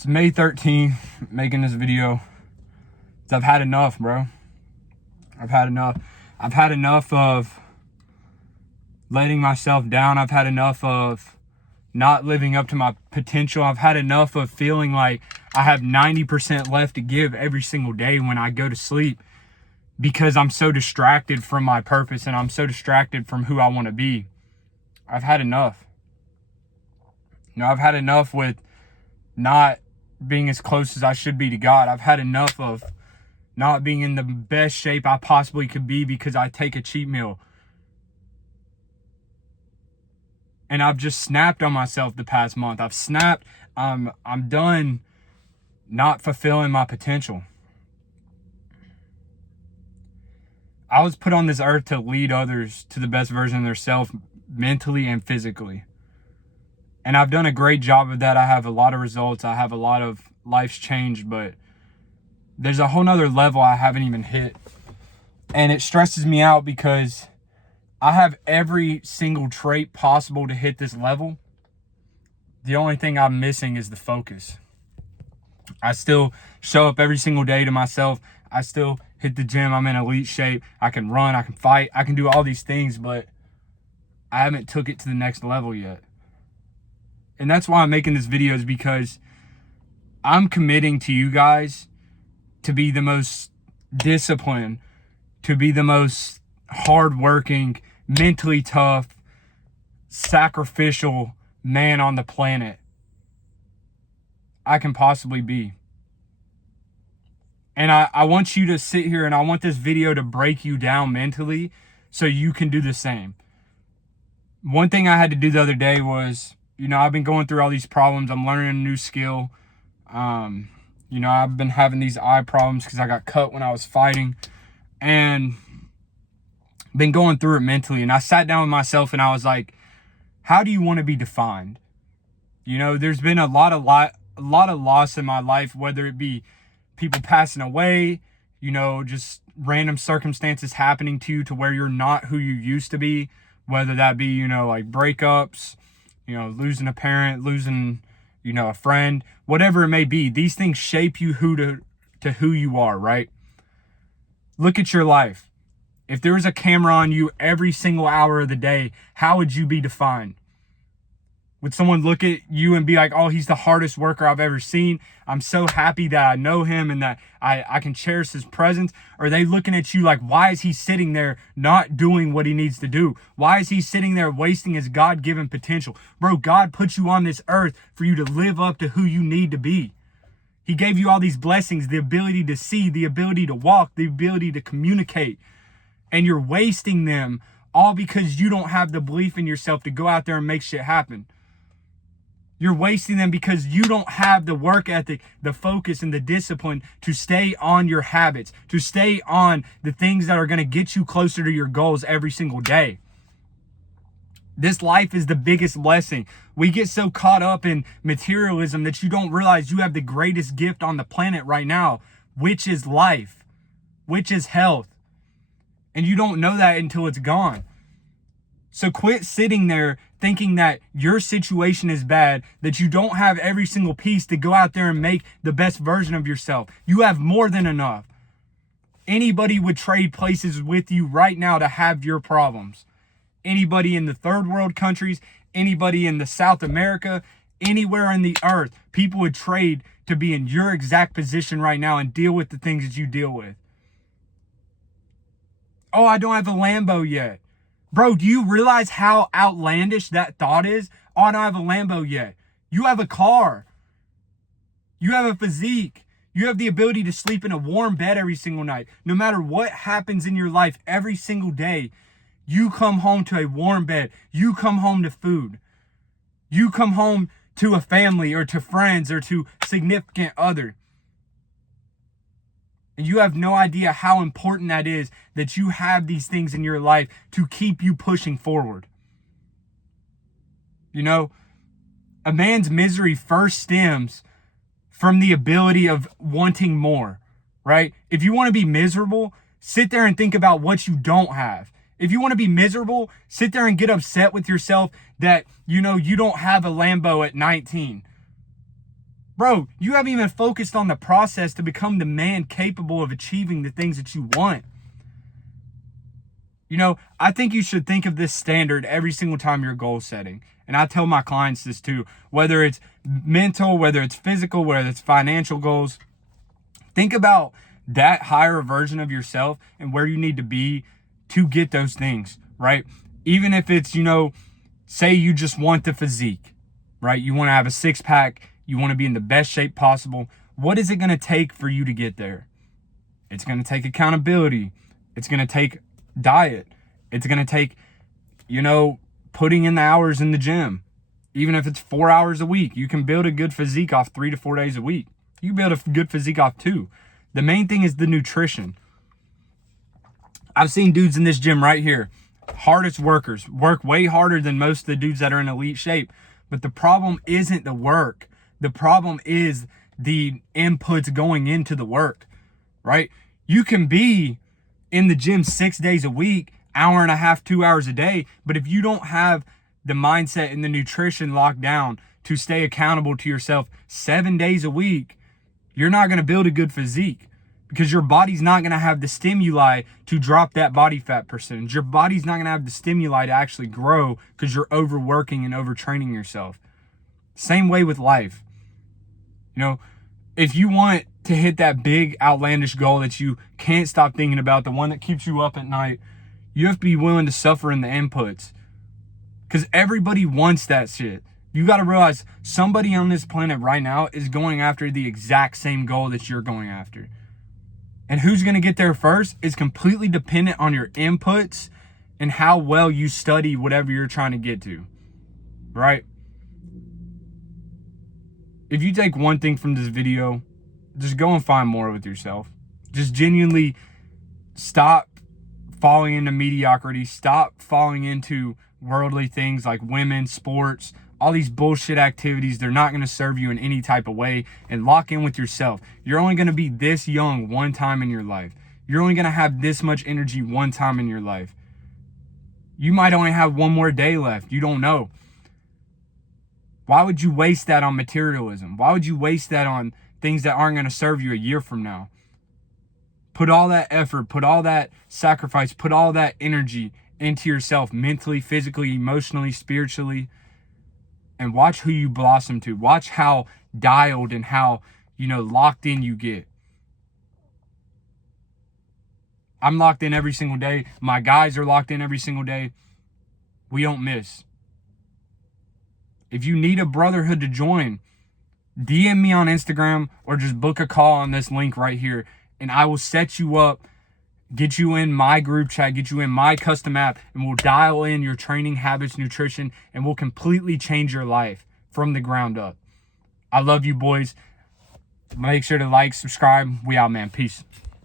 It's May 13th, making this video. I've had enough, bro. I've had enough. I've had enough of letting myself down. I've had enough of not living up to my potential. I've had enough of feeling like I have 90% left to give every single day when I go to sleep, because I'm so distracted from my purpose and I'm so distracted from who I want to be. I've had enough. I've had enough with not being as close as I should be to God. I've had enough of not being in the best shape I possibly could be because I take a cheat meal. And I've just snapped on myself the past month. I've snapped. I'm done not fulfilling my potential. I was put on this earth to lead others to the best version of themselves, mentally and physically. And I've done a great job of that. I have a lot of results. I have a lot of life's changed, but there's a whole nother level I haven't even hit. And it stresses me out because I have every single trait possible to hit this level. The only thing I'm missing is the focus. I still show up every single day to myself. I still hit the gym. I'm in elite shape. I can run. I can fight. I can do all these things, but I haven't took it to the next level yet. And that's why I'm making this video, is because I'm committing to you guys to be the most disciplined, to be the most hardworking, mentally tough, sacrificial man on the planet I can possibly be. And I want you to sit here, and I want this video to break you down mentally so you can do the same. One thing I had to do the other day was, I've been going through all these problems. I'm learning a new skill. I've been having these eye problems because I got cut when I was fighting, and been going through it mentally. And I sat down with myself and I was like, how do you want to be defined? There's been a lot of loss in my life, whether it be people passing away, just random circumstances happening to you to where you're not who you used to be, whether that be, like breakups, losing a parent, losing, a friend, whatever it may be. These things shape you to who you are, right? Look at your life. If there was a camera on you every single hour of the day, how would you be defined? Would someone look at you and be like, oh, he's the hardest worker I've ever seen. I'm so happy that I know him and that I can cherish his presence? Or are they looking at you like, why is he sitting there not doing what he needs to do? Why is he sitting there wasting his God-given potential? Bro, God put you on this earth for you to live up to who you need to be. He gave you all these blessings, the ability to see, the ability to walk, the ability to communicate. And you're wasting them all because you don't have the belief in yourself to go out there and make shit happen. You're wasting them because you don't have the work ethic, the focus, and the discipline to stay on your habits, to stay on the things that are going to get you closer to your goals every single day. This life is the biggest blessing. We get so caught up in materialism that you don't realize you have the greatest gift on the planet right now, which is life, which is health. And you don't know that until it's gone. So quit sitting there thinking that your situation is bad, that you don't have every single piece to go out there and make the best version of yourself. You have more than enough. Anybody would trade places with you right now to have your problems. Anybody in the third world countries, anybody in the South America, anywhere in the earth, people would trade to be in your exact position right now and deal with the things that you deal with. Oh, I don't have a Lambo yet. Bro, do you realize how outlandish that thought is? Oh, I don't have a Lambo yet. You have a car. You have a physique. You have the ability to sleep in a warm bed every single night. No matter what happens in your life every single day, you come home to a warm bed. You come home to food. You come home to a family or to friends or to significant other. And you have no idea how important that is, that you have these things in your life to keep you pushing forward. A man's misery first stems from the ability of wanting more, right? If you want to be miserable, sit there and think about what you don't have. If you want to be miserable, sit there and get upset with yourself that, you don't have a Lambo at 19. Bro, you haven't even focused on the process to become the man capable of achieving the things that you want. You know, I think you should think of this standard every single time you're goal setting. And I tell my clients this too, whether it's mental, whether it's physical, whether it's financial goals. Think about that higher version of yourself and where you need to be to get those things, right? Even if it's, you know, say you just want the physique, right? You want to have a six pack, you want to be in the best shape possible. What is it going to take for you to get there? It's going to take accountability. It's going to take diet. It's going to take, you know, putting in the hours in the gym. Even if it's 4 hours a week, you can build a good physique off 3 to 4 days a week. You build a good physique off 2. The main thing is the nutrition. I've seen dudes in this gym right here, hardest workers, work way harder than most of the dudes that are in elite shape. But the problem isn't the work. The problem is the inputs going into the work, right? You can be in the gym 6 days a week, hour and a half, 2 hours a day. But if you don't have the mindset and the nutrition locked down to stay accountable to yourself 7 days a week, you're not going to build a good physique because your body's not going to have the stimuli to drop that body fat percentage. Your body's not going to have the stimuli to actually grow because you're overworking and overtraining yourself. Same way with life. You know, if you want to hit that big outlandish goal that you can't stop thinking about, the one that keeps you up at night, you have to be willing to suffer in the inputs because everybody wants that shit. You got to realize somebody on this planet right now is going after the exact same goal that you're going after. And who's going to get there first is completely dependent on your inputs and how well you study whatever you're trying to get to, right? If you take one thing from this video, just go and find more with yourself. Just genuinely stop falling into mediocrity. Stop falling into worldly things like women, sports, all these bullshit activities. They're not going to serve you in any type of way. And lock in with yourself. You're only going to be this young one time in your life. You're only going to have this much energy one time in your life. You might only have one more day left. You don't know. Why would you waste that on materialism? Why would you waste that on things that aren't going to serve you a year from now? Put all that effort, put all that sacrifice, put all that energy into yourself mentally, physically, emotionally, spiritually, and watch who you blossom to. Watch how dialed and how, you know, locked in you get. I'm locked in every single day. My guys are locked in every single day. We don't miss. If you need a brotherhood to join, DM me on Instagram or just book a call on this link right here, and I will set you up, get you in my group chat, get you in my custom app, and we'll dial in your training, habits, nutrition, and we'll completely change your life from the ground up. I love you, boys. Make sure to like, subscribe. We out, man. Peace.